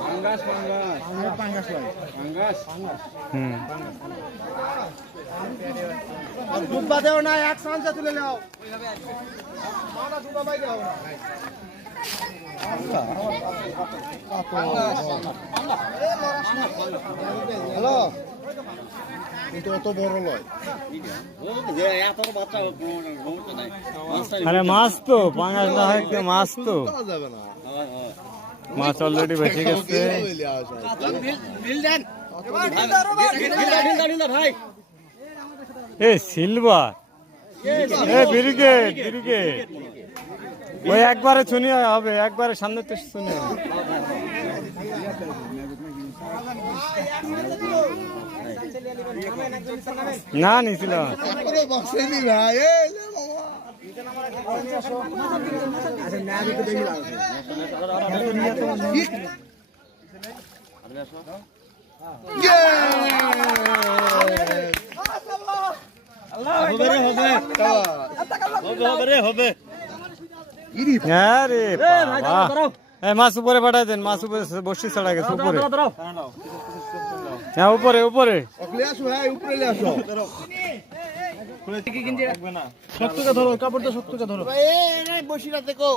পাঙ্গাস পাঙ্গাস আমরা পাঙ্গাস লাগে পাঙ্গাস হুম আর ডুব্বা দেও না এক সাঞ্চা তুলে নাও হ্যালো কিন্তু অত বড় নয় এত বাচ্চা ঘুমতে নাই আরে মাছ তো, পাঙাশ না হয় মাছ তো? মাছ অলরেডি বেঁচে গেছে। এ, সিলভার। এ, ব্রিগেড ব্রিগেড। ওই একবারে শুনি হবে, একবারে সামনে তো শুনি না ভাই মাছ উপরে পাঠাই দেন মাছ উপরে বসি ছাড়া গেছে উপরে। হ্যাঁ উপরে উপরে। আসো ভাই উপরে আসো। শক্তকে ধরো কাপড়টা শক্তকে ধরো। এই বসিরা দেখো।